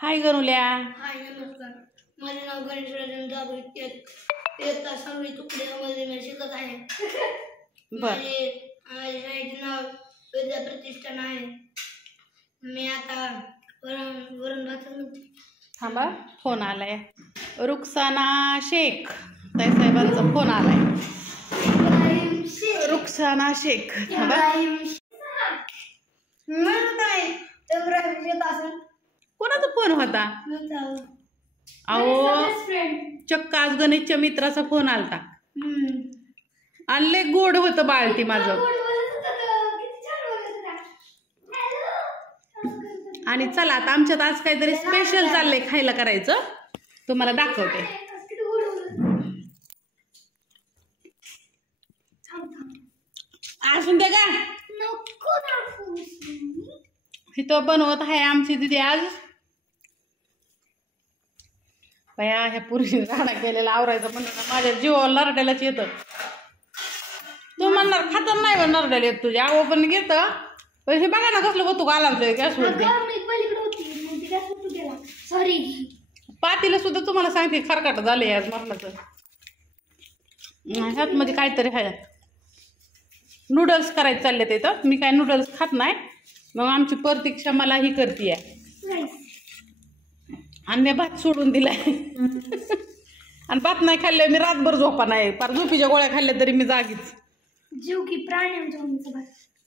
हाय गरुल्या. हाय नमस्कार. माझे नाव गणेश राजन जाधव. इयत्ता 6वी तुकड्यामध्ये मी शिकत आहे. माझे शाळेचे नाव विद्या प्रतिष्ठान आहे. मी आता वरण भात म्हणते. थांबा, फोन आलाय. रुखसाना शेख ताई साहेबांचा फोन आलाय. रुखसाना शेख. कोणाचा फोन होता? अहो, चक्क आज गणेशच्या मित्राचा फोन आलता. आणले गोड होतं बाळ ती माझं. आणि चला आता आमच्यात आज काहीतरी स्पेशल चाललंय खायला करायचं, तुम्हाला दाखवते. असून दे का, इथं बनवत आहे आमची दिदी आज. बया ह्या पुरुषी राडा केलेला आवरायचं पण माझ्या जीवाला नरड्यालाच येतं. तू म्हणणार खातर नाही पण नरड्याला येत तुझ्या आव पण घेत. हे बघा ना कसलं होतो घालायचं गॅसवरती. पातीला सुद्धा तुम्हाला सांगते खरकाट झाले आज मरणाचं. ह्यात मध्ये काहीतरी आहे. नूडल्स करायचे चालले ते तर मी काय नूडल्स खात नाही. मग आमची प्रतीक्षा मला ही करते आणि मी भात सोडून दिलाय. आणि भात नाही खाल्ले मी रातभर झोपा नाही. पार झोपीच्या गोळ्या खाल्ल्या तरी मी जागीच. जीव की प्राणी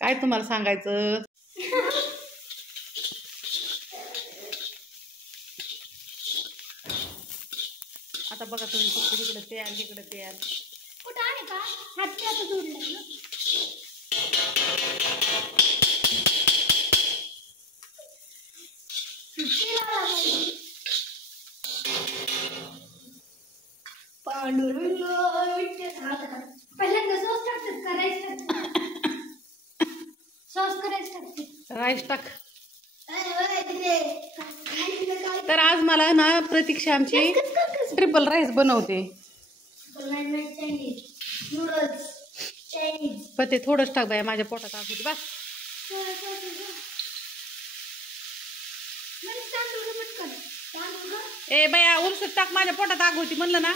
काय तुम्हाला सांगायचं. आता बघा तुम्ही फक्त इकडे तयार इकडे तयार. कुठं आहे का हात आता जोडलं ना. पांडुरंग पहिल्यांदा सॉस टाकतात का राईस टाकतात? सॉस करायचं राईस टाक. तर आज मला ना प्रतीक्षा आमची ट्रिपल राईस बनवते. पण ते थोडंच टाक बाया, माझ्या पोटात आज होती बस. ए बाया उलसत टाक, माझ्या पोटात आग होती म्हणलं ना.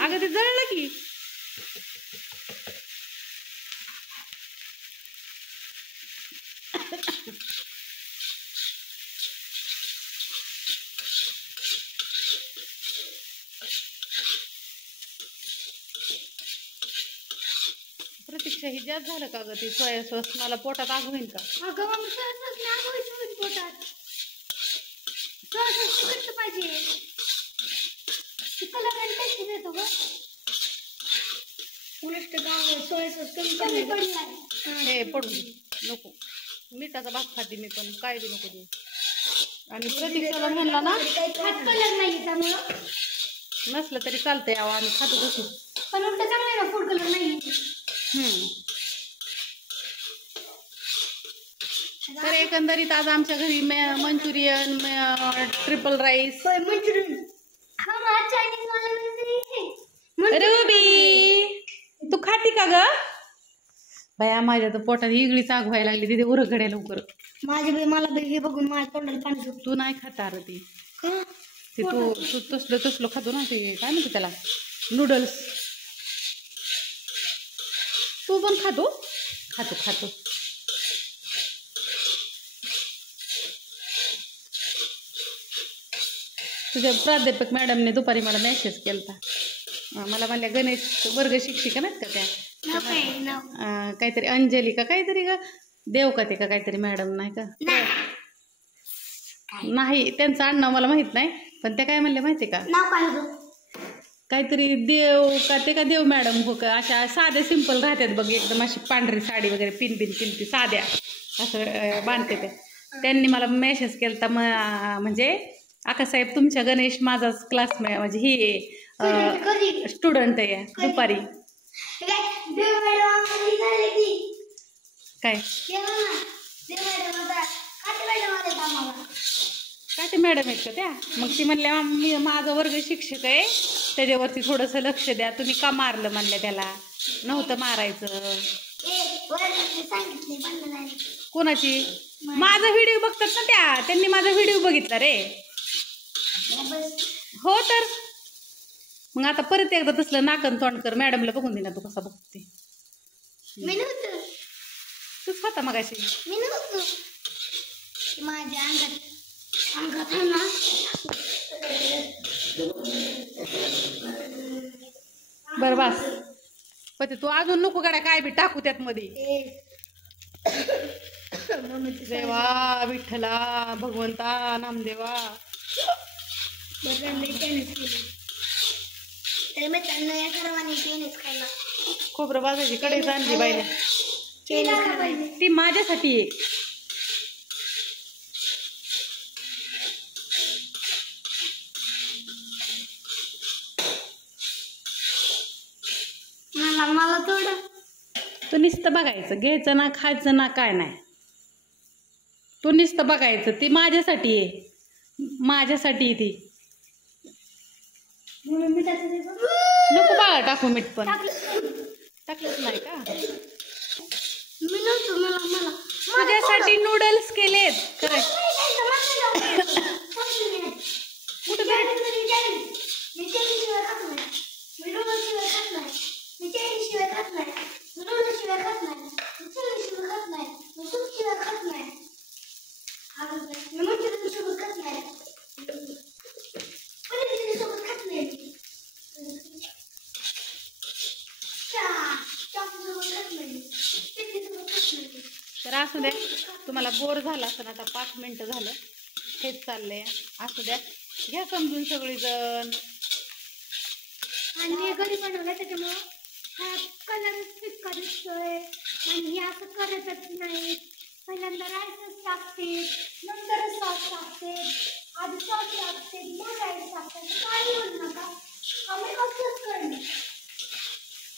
अगं ते जळलं की. प्रतीक्षा ही जास्त झालं का ग ते सोया सॉस? मला पोटात आग होईल का? हे पडू नको. मिठाचा भात खाते मी पण काय बी नको देऊ. आणि प्रतीक्षाला म्हणला ना नसलं तरी चालतंय. यावं आम्ही खातो तसं. पण उलट चांगलं ना फूड कलर नाही. तर एकंदरीत आज आमच्या घरी मंचुरियन, ट्रिपल राईस. रुबी तू खाती का ग? बाया माझ्या तर पोटात इगळीच आग व्हायला लागली. तिथे उरकडे लवकर. मला हे बघून माझ्या तोंडाला पाणी सुटलं. तू नाही खाता अरे ते तू तसलं खातो ना. ते काय म्हणते त्याला नूडल्स. तू पण खातो खातो खातो. तुझ्या प्राध्यापक मॅडमने दुपारी मला मेसेज केलता. मला म्हणल्या गणेश वर्ग शिक्षिका नाहीत का त्या काहीतरी अंजली का काहीतरी का देव का ते का काहीतरी मॅडम नाही का नाही त्यांचं आडनाव मला माहित नाही. पण त्या काय म्हणल्या माहिती का काहीतरी देव का ते का देव मॅडम हो का. अशा साध्या सिंपल राहतात बघ एकदम. अशी पांढरी साडी वगैरे पिन पिनती साध्या असं बांधते ते. त्यांनी मला मेसेज केलता म्हणजे आकासाहेब तुमच्या गणेश माझाच क्लासमेट म्हणजे ही स्टुडंट आहे दुपारी. काय काय ते मॅडम आहेत का त्या? मग ती म्हणल्या मी माझा वर्ग शिक्षक आहे त्याच्यावरती थोडंसं लक्ष द्या. तुम्ही का मारलं म्हणल्या त्याला? नव्हतं मारायचं. कोणाची? माझा व्हिडिओ बघतात ना त्या, त्यांनी माझा व्हिडिओ बघितला रे. हो तर मग आता परत एकदा तसलं नाकन तोंड कर, मॅडमला बघून दे ना तू कसा बघते. तूच होता मगाशी. माझ्या अंगात ना बरं बस पण तू अजून नको गाड्या काय बी टाकू त्यात मध्ये. देवा विठ्ठला भगवंता नामदेवा. खोबरं बाजायची कडे आणली बाईला, ती माझ्यासाठी आहे. मला थोडं तू नुसतं बघायचं, घ्यायचं ना खायचं ना काय नाही. तू नुसतं बघायचं, ती माझ्यासाठी आहे, माझ्यासाठी ती. नको बाळा टाकू मीठ, पण टाकलंच नाही का? तुझ्यासाठी नूडल्स केलेत. काय कुठं तर असू द्या. तुम्हाला बोर झाला असं आता 5 मिनिटं झालं हेच चाललंय. असू द्या, घ्या समजून सगळीजण. आणि घरी बनवलं त्याच्यामुळं हा कलर फिक्का दिसतोय आणि हे असं करतच नाही. पहिल्यांदा राईसच टाकते, नंतर सॉस टाकते, आधी सॉस टाकते, मग राईस टाकते. काही म्हणू नका, आम्ही असंच करणे.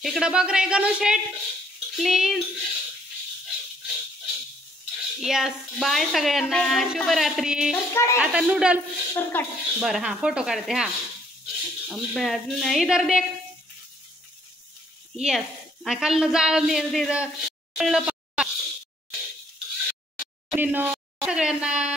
इकडं बघ रे गणू शेठ प्लीज. यस बाय सगळ्यांना, शुभरात्री. आता नूडल्स बरं हां फोटो काढते. हां इधर देख. यस खालनं जाळ सगळ्यांना.